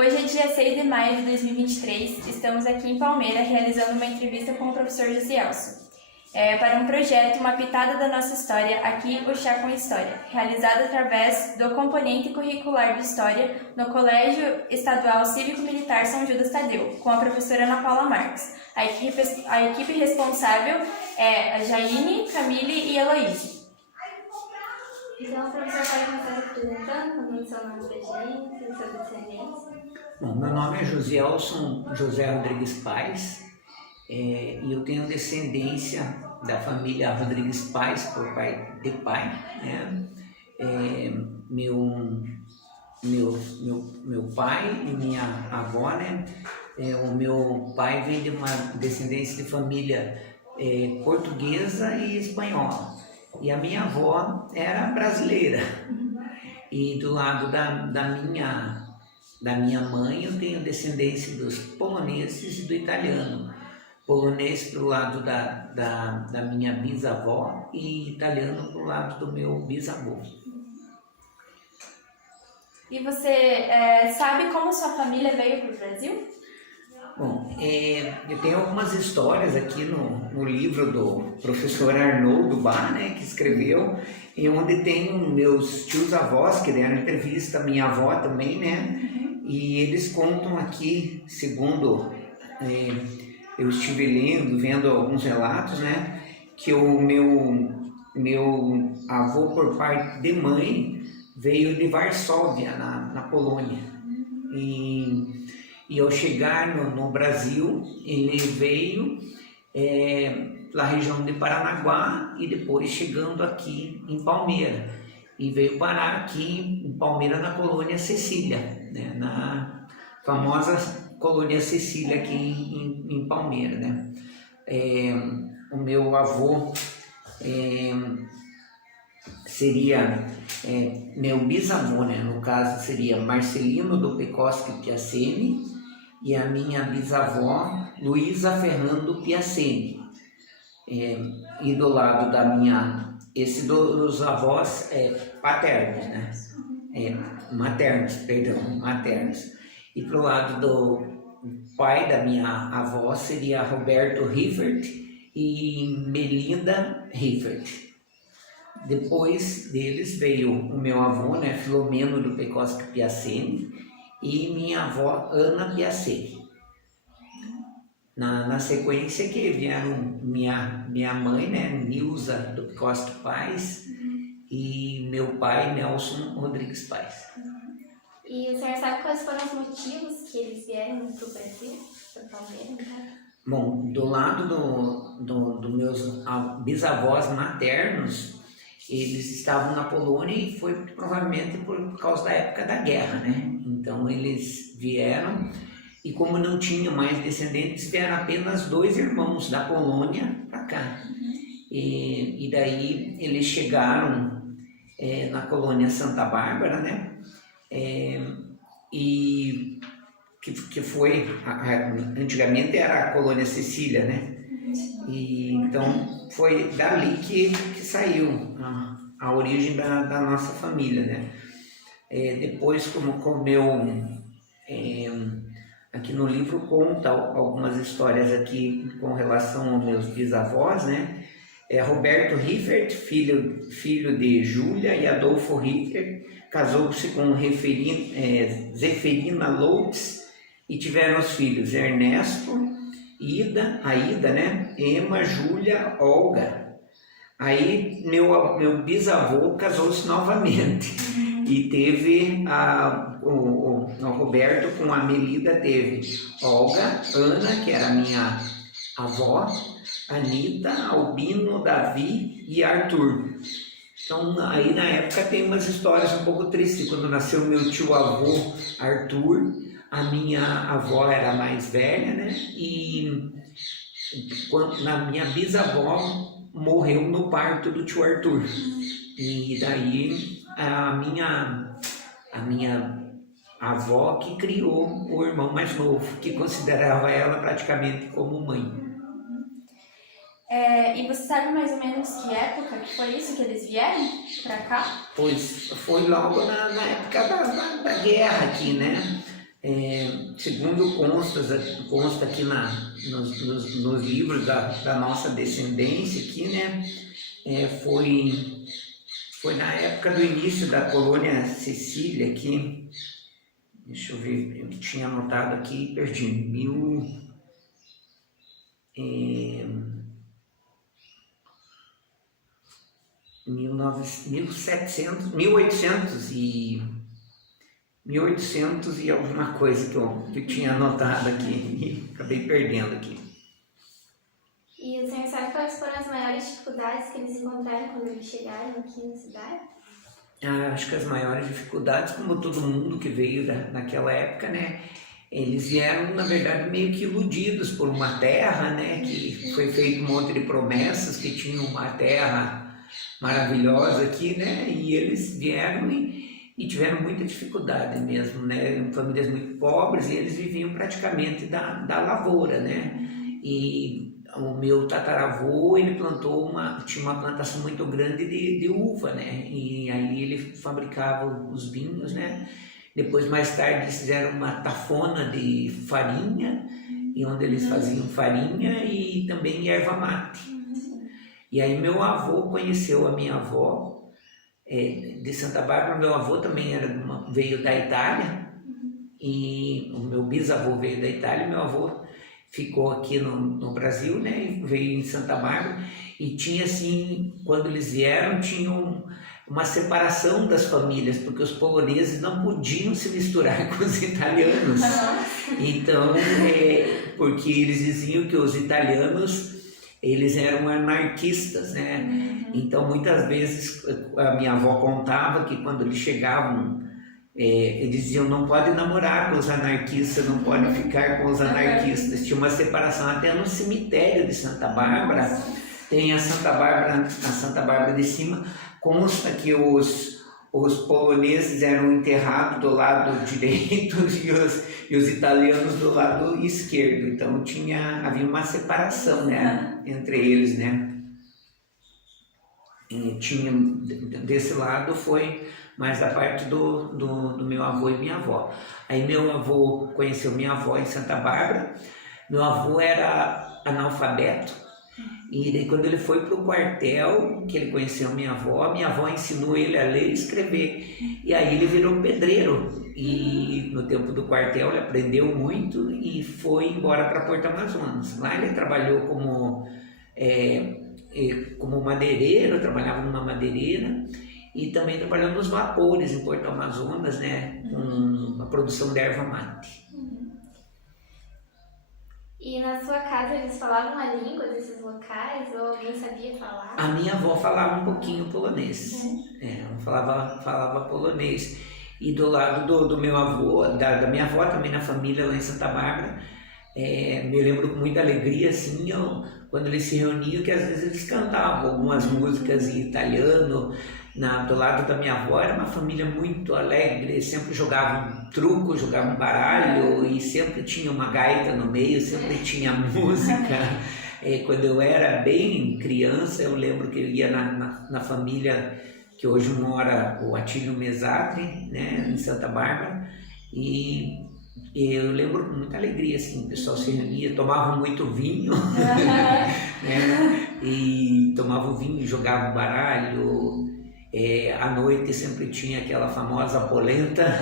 Hoje é dia 6 de maio de 2023, estamos aqui em Palmeira realizando uma entrevista com o professor Josielson para um projeto Uma Pitada da Nossa História, aqui o Chá com História, realizado através do componente curricular de História no Colégio Estadual Cívico-Militar São Judas Tadeu, com a professora Ana Paula Marques. A equipe responsável é a Jaine, Camille e Heloísa. Então, o professor pode começar se apresentando, contando seu nome pra gente, sua descendência. Bom, meu nome é Josielson José Rodrigues Paes e eu tenho descendência da família Rodrigues Paes por pai de pai, né? Meu pai e minha avó, né? O meu pai vem de uma descendência de família portuguesa e espanhola. E a minha avó era brasileira. E do lado da minha mãe eu tenho descendência dos poloneses e do italiano. Polonês para o lado da minha bisavó e italiano para o lado do meu bisavô. E você sabe como sua família veio para o Brasil? Bom, eu tenho algumas histórias aqui no livro do professor Arnoldo Bá, né, que escreveu, e onde tem meus tios-avós que deram entrevista, minha avó também, né, e eles contam aqui, segundo eu estive lendo, vendo alguns relatos, né, que o meu avô por parte de mãe veio de Varsóvia, na Polônia, e ao chegar no Brasil, ele veio da região de Paranaguá e depois chegando aqui em Palmeira. E veio parar aqui em Palmeira, na colônia Cecília, né? Na famosa colônia Cecília aqui em Palmeira, né? O meu avô seria meu bisavô, né? No caso seria Marcelino do Pecoski Piaceni, e a minha bisavó Luísa Ferrando Piaceni. E do lado da esse dos avós paternos, né? Maternos. E pro lado do pai da minha avó seria Roberto Riffert e Melinda Riffert. Depois deles veio o meu avô, né, Filomeno do Pecoski Piaceni, e minha avó Ana Piaceni. Na sequência que vieram minha mãe, né, Nilza do Pecoski Paes, e meu pai, Nelson Rodrigues Paes. E o senhor sabe quais foram os motivos que eles vieram para o Brasil, para Palmeira, né? Bom, do lado dos meus bisavós maternos, eles estavam na Polônia e foi provavelmente por causa da época da guerra, né? Então eles vieram e como não tinham mais descendentes, vieram apenas 2 irmãos da Polônia para cá. E daí eles chegaram na colônia Santa Bárbara, né? E que foi, antigamente era a colônia Cecília, né? E então foi dali que saiu a origem da nossa família, né? Depois, como aqui no livro conta algumas histórias aqui com relação aos meus bisavós, né? Roberto Riffert, filho de Júlia e Adolfo Riffert, casou-se com Zeferina Loutz e tiveram os filhos Ernesto, a Ida, né? Emma, Júlia, Olga. Aí meu bisavô casou-se novamente e teve o Roberto com a Melida, teve Olga, Ana, que era minha avó, Anita, Albino, Davi e Arthur. Então aí na época tem umas histórias um pouco tristes. Quando nasceu meu tio-avô Arthur, a minha avó era mais velha, né? E na minha bisavó morreu no parto do tio Arthur. E daí a minha avó que criou o irmão mais novo, que considerava ela praticamente como mãe. E você sabe mais ou menos que época que foi isso que eles vieram para cá? Pois foi logo na época da guerra aqui, né? segundo consta aqui nos livros da nossa descendência aqui, né? Foi na época do início da colônia Sicília aqui. Deixa eu ver, eu tinha anotado aqui, perdi. 1800 e alguma coisa que eu tinha anotado aqui e acabei perdendo aqui. E o senhor sabe quais foram as maiores dificuldades que eles encontraram quando eles chegaram aqui na cidade? Acho que as maiores dificuldades, como todo mundo que veio naquela época, né? Eles vieram, na verdade, meio que iludidos por uma terra, né? Que foi feito um monte de promessas, que tinha uma terra maravilhosa aqui, né? E eles vieram e tiveram muita dificuldade mesmo, né? Famílias muito pobres e eles viviam praticamente da lavoura, né? E o meu tataravô, ele tinha uma plantação muito grande de uva, né? E aí ele fabricava os vinhos, né? Depois, mais tarde, eles fizeram uma tafona de farinha, e onde eles faziam farinha e também erva mate. E aí meu avô conheceu a minha avó de Santa Bárbara. Meu avô também veio da Itália, e o meu bisavô veio da Itália, meu avô ficou aqui no Brasil, né, e veio em Santa Bárbara, e tinha assim, quando eles vieram, tinham uma separação das famílias, porque os poloneses não podiam se misturar com os italianos. Então, porque eles diziam que os italianos, eles eram anarquistas, né? Então, muitas vezes, a minha avó contava que quando eles chegavam, eles diziam, não pode namorar com os anarquistas, não pode ficar com os anarquistas. Tinha uma separação até no cemitério de Santa Bárbara. Tem a Santa Bárbara de cima, consta que os poloneses eram enterrados do lado direito e os italianos do lado esquerdo. Então havia uma separação, né, entre eles, né? E tinha, desse lado foi mais a parte do meu avô e minha avó. Aí meu avô conheceu minha avó em Santa Bárbara. Meu avô era analfabeto, e daí quando ele foi para o quartel, que ele conheceu minha avó ensinou ele a ler e escrever. E aí ele virou pedreiro, e no tempo do quartel ele aprendeu muito e foi embora para Porto Amazonas. Lá ele trabalhou como madeireiro, trabalhava numa madeireira, e também trabalhou nos vapores em Porto Amazonas, né, com a produção de erva mate. E na sua casa eles falavam a língua desses locais, ou alguém sabia falar? A minha avó falava um pouquinho polonês, ela falava polonês. E do lado do meu avô, da minha avó também na família lá em Santa Bárbara, me lembro com muita alegria, assim, quando eles se reuniam, que às vezes eles cantavam algumas músicas em italiano. Do lado da minha avó era uma família muito alegre, sempre jogavam truco, jogavam baralho, e sempre tinha uma gaita no meio, sempre tinha música. Quando eu era bem criança, eu lembro que eu ia na família que hoje mora o Atílio Mesatri, né, em Santa Bárbara, e eu lembro com muita alegria, assim, o pessoal se reunia, tomava muito vinho, né, e tomava vinho, jogava baralho. À noite sempre tinha aquela famosa polenta.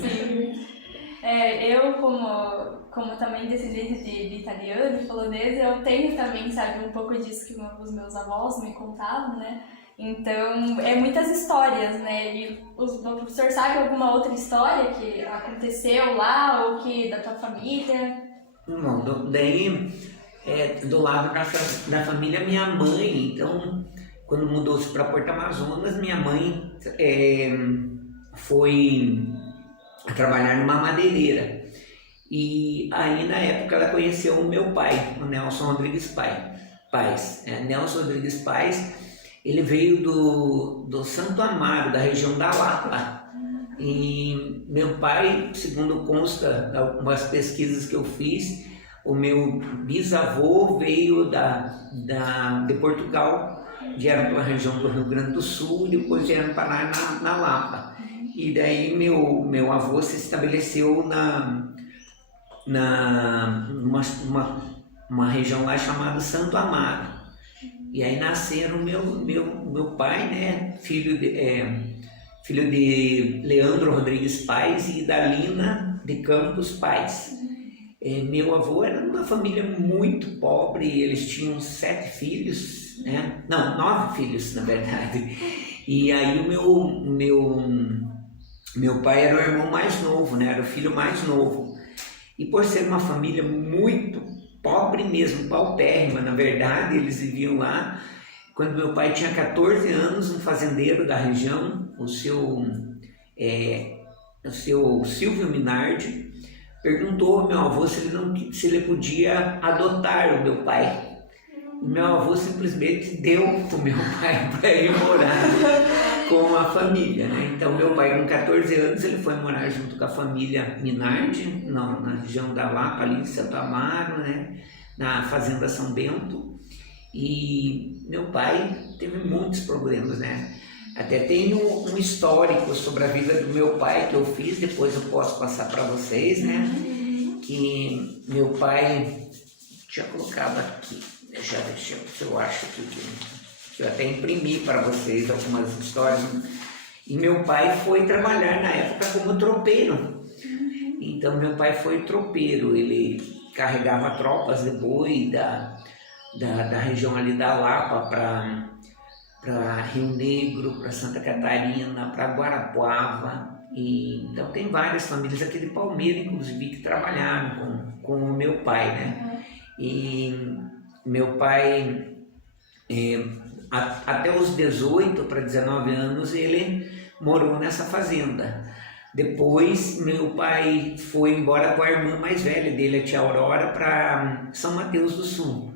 Sim. Eu, como também descendente de italiano e polonês, eu tenho também, sabe, um pouco disso que os meus avós me contavam, né? Então, muitas histórias, né? E o professor sabe alguma outra história que aconteceu lá ou que da tua família? Não, daí, do lado da família, minha mãe, então, quando mudou-se para Porto Amazonas, minha mãe foi trabalhar numa madeireira. E aí, na época, ela conheceu o meu pai, o Nelson Rodrigues Paes. Nelson Rodrigues Paes, ele veio do Santo Amaro, da região da Lapa. E meu pai, segundo consta algumas pesquisas que eu fiz, o meu bisavô veio de Portugal, vieram para a região do Rio Grande do Sul e depois vieram parar na Lapa. E daí meu avô se estabeleceu uma região lá chamada Santo Amaro. E aí nasceram meu pai, né, filho de Leandro Rodrigues Paes e Idalina de Campos Paes. Meu avô era de uma família muito pobre, eles tinham 7 filhos, né? Não, 9 filhos, na verdade. E aí meu pai era o irmão mais novo, né? Era o filho mais novo. E por ser uma família muito pobre mesmo, paupérrima, na verdade, eles viviam lá. Quando meu pai tinha 14 anos, um fazendeiro da região, o seu Silvio Minardi, perguntou ao meu avô se ele podia adotar o meu pai. E meu avô simplesmente deu o meu pai para ir morar com a família, né? Então meu pai com 14 anos ele foi morar junto com a família Minardi, na região da Lapa, ali em Santo Amaro, né? Na fazenda São Bento. E meu pai teve muitos problemas, né? Até tenho um histórico sobre a vida do meu pai que eu fiz, depois eu posso passar para vocês, né? Que meu pai tinha colocado aqui, deixa eu ver se eu acho aqui, que eu até imprimi para vocês algumas histórias. E meu pai foi trabalhar na época como tropeiro. Então meu pai foi tropeiro, ele carregava tropas de boi da região ali da Lapa para Rio Negro, para Santa Catarina, para Guarapuava. E então tem várias famílias aqui de Palmeira, inclusive, que trabalharam com o meu pai, né? E meu pai, até os 18 para 19 anos, ele morou nessa fazenda. Depois, meu pai foi embora com a irmã mais velha dele, a tia Aurora, para São Mateus do Sul.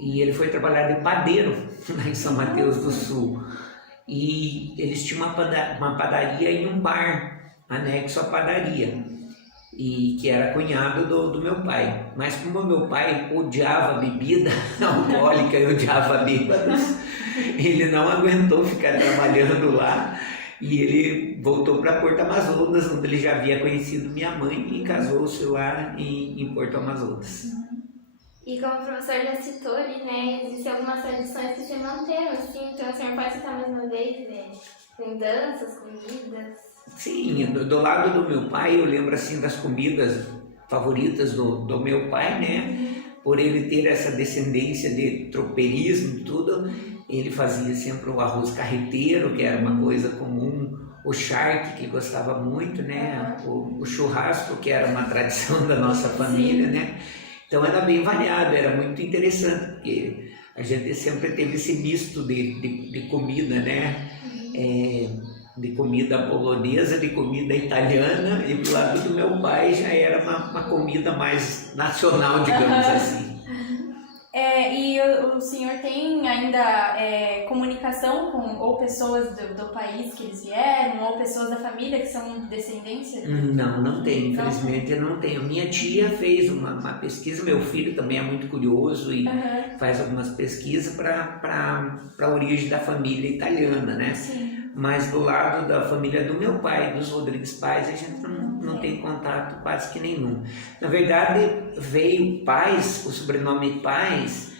E ele foi trabalhar de padeiro lá em São Mateus do Sul. E eles tinham uma padaria e um bar anexo à padaria, e que era cunhado do meu pai. Mas como meu pai odiava bebida alcoólica e odiava bêbados, ele não aguentou ficar trabalhando lá e ele voltou para Porto Amazonas, onde ele já havia conhecido minha mãe e casou-se lá em Porto Amazonas. E como o professor já citou ali, né, existem algumas tradições que se manteram, assim, então o senhor pode citar mais uma vez, né, tem danças, comidas? Sim, do lado do meu pai eu lembro assim das comidas favoritas do meu pai, né, por ele ter essa descendência de tropeirismo e tudo, ele fazia sempre o arroz carreteiro, que era uma coisa comum, o charque, que ele gostava muito, né, o churrasco, que era uma tradição da nossa família, né. Então era bem variado, era muito interessante, porque a gente sempre teve esse misto de comida, né? De comida polonesa, de comida italiana, e do lado do meu pai já era uma comida mais nacional, digamos assim. E o senhor tem ainda comunicação com ou pessoas do país que eles vieram, ou pessoas da família que são descendência? Não tenho, infelizmente eu não tenho. Minha tia fez uma pesquisa, meu filho também é muito curioso e faz algumas pesquisas para a origem da família italiana, né? Sim. Mas do lado da família do meu pai, dos Rodrigues Paes, a gente não tem contato quase que nenhum. Na verdade, veio Paes, o sobrenome Paes,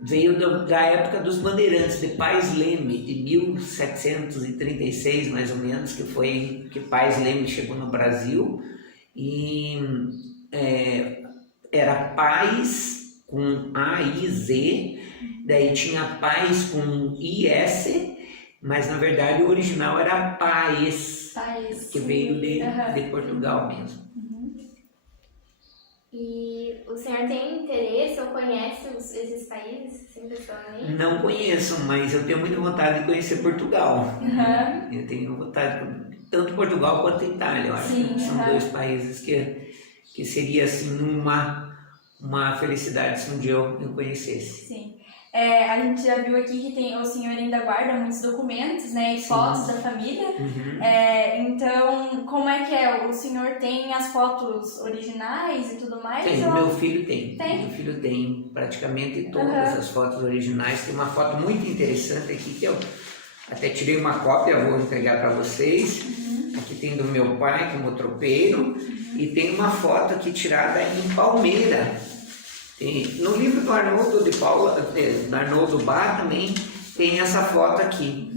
veio da época dos bandeirantes, de Paes Leme, de 1736 mais ou menos, que foi que Paes Leme chegou no Brasil, e era Paes com A-I-Z, daí tinha Paes com I-S, mas na verdade o original era Paes, que veio de Portugal mesmo. E o senhor tem interesse ou conhece esses países, assim, pessoalmente? Não conheço, mas eu tenho muita vontade de conhecer Portugal. Eu tenho vontade, tanto Portugal quanto Itália, eu acho que são dois países que seria assim uma felicidade se um dia eu conhecesse. Sim. A gente já viu aqui que o senhor ainda guarda muitos documentos, né, e fotos da família. Então, como é que é? O senhor tem as fotos originais e tudo mais? Tem, ou... meu filho tem. Meu filho tem praticamente todas as fotos originais. Tem uma foto muito interessante aqui que eu até tirei uma cópia, vou entregar para vocês. Aqui tem do meu pai como tropeiro e tem uma foto aqui tirada em Palmeira. No livro do Arnoldo de Paula, do Arnoldo Bá também tem essa foto aqui,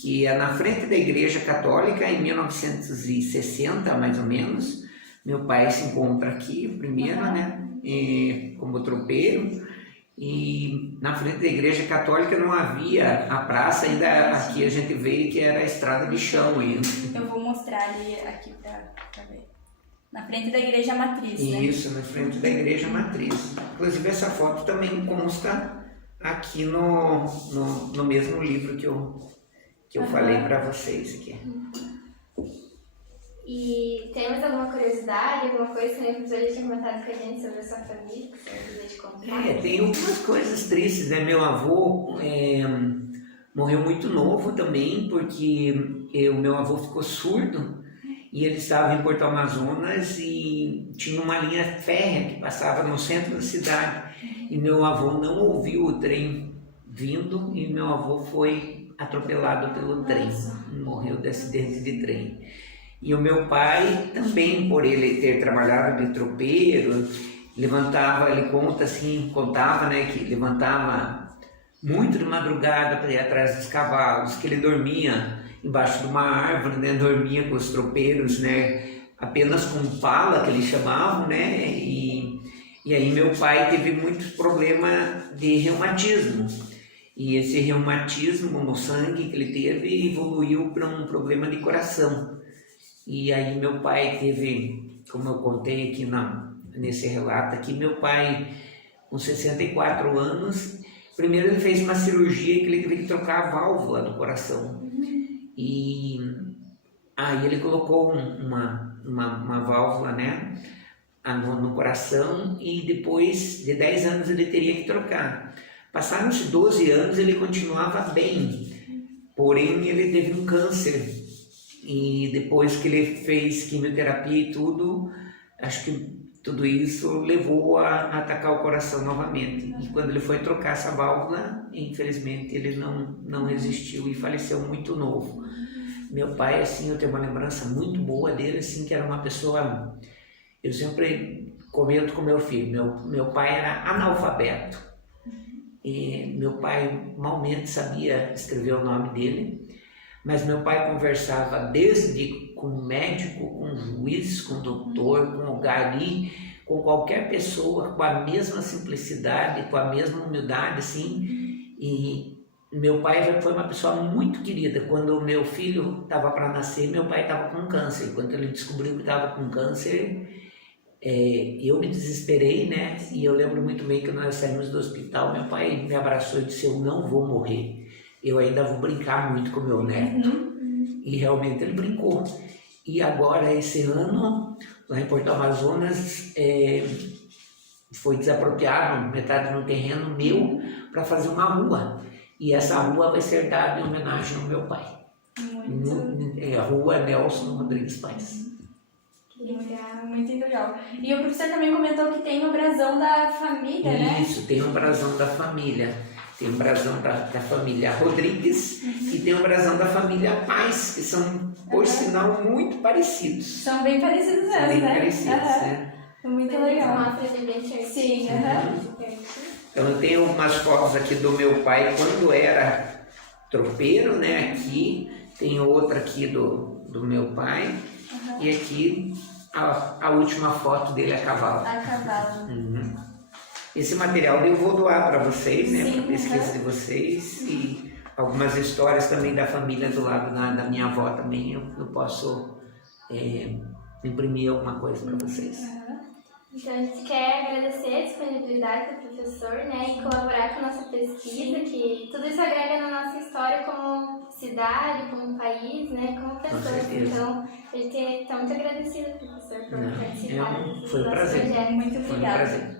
que é na frente da Igreja Católica em 1960, mais ou menos. Meu pai se encontra aqui, primeiro, né, como tropeiro. E na frente da Igreja Católica não havia a praça, ainda aqui a gente veio que era a estrada de chão ainda. Eu vou mostrar ali aqui pra ver. Na frente da Igreja Matriz, né? Isso, na frente da Igreja Matriz. Inclusive essa foto também consta aqui no mesmo livro que eu falei para vocês aqui. E temos alguma curiosidade, alguma coisa que o professor já tinha comentado com a gente sobre a sua família, que você precisa de contar? Tem algumas coisas tristes, né? Meu avô morreu muito novo também, porque o meu avô ficou surdo e ele estava em Porto Amazonas e tinha uma linha férrea que passava no centro da cidade. E meu avô não ouviu o trem vindo e meu avô foi atropelado pelo trem, morreu de acidente de trem. E o meu pai também, por ele ter trabalhado de tropeiro, ele contava, né, que levantava muito de madrugada para ir atrás dos cavalos, que ele dormia embaixo de uma árvore, né, dormia com os tropeiros, né, apenas com pala, que eles chamavam, né, e aí meu pai teve muitos problemas de reumatismo. E esse reumatismo no sangue que ele teve evoluiu para um problema de coração. E aí meu pai teve, como eu contei aqui nesse relato aqui, meu pai com 64 anos, primeiro ele fez uma cirurgia que ele teve que trocar a válvula do coração. E aí ele colocou uma válvula, né, no coração e depois de 10 anos ele teria que trocar. Passaram-se 12 anos ele continuava bem, porém ele teve um câncer. E depois que ele fez quimioterapia e tudo, acho que tudo isso levou a atacar o coração novamente. E quando ele foi trocar essa válvula, infelizmente ele não resistiu e faleceu muito novo. Meu pai, assim, eu tenho uma lembrança muito boa dele, assim, que era uma pessoa... Eu sempre comento com meu filho, meu pai era analfabeto. E meu pai malmente sabia escrever o nome dele. Mas meu pai conversava desde com médico, com juiz, com doutor, com o gari, com qualquer pessoa, com a mesma simplicidade, com a mesma humildade, assim. E meu pai foi uma pessoa muito querida. Quando o meu filho estava para nascer, meu pai estava com câncer. Quando ele descobriu que estava com câncer, eu me desesperei, né? E eu lembro muito bem que nós saímos do hospital, meu pai me abraçou e disse: eu não vou morrer. Eu ainda vou brincar muito com meu neto. E realmente ele brincou. E agora, esse ano, lá em Porto Amazonas, foi desapropriado metade do terreno meu para fazer uma rua. E essa rua vai ser dada em homenagem ao meu pai. A rua Nelson Rodrigues Paes. Muito legal. E o professor também comentou que tem o brasão da família, né? Isso, tem o brasão da família. Tem o brasão da família Rodrigues e tem o brasão da família Paes, que são, por sinal, muito parecidos. São bem parecidos mesmo, São bem né? parecidos, né? Muito legal. Mostra ele bem certinho. Sim, Então eu tenho umas fotos aqui do meu pai quando era tropeiro, né? Aqui, tem outra aqui do meu pai e aqui a última foto dele a cavalo. A cavalo. Esse material eu vou doar para vocês, né? Sim, para pesquisa de vocês e algumas histórias também da família do lado da minha avó também eu posso imprimir alguma coisa para vocês. Então a gente quer agradecer a disponibilidade do professor, né, e colaborar com a nossa pesquisa, que tudo isso agrega na nossa história como cidade, como país, né, como pessoas. Então a gente está muito agradecida, professor, por participar Foi um prazer. Muito Foi um obrigada. prazer.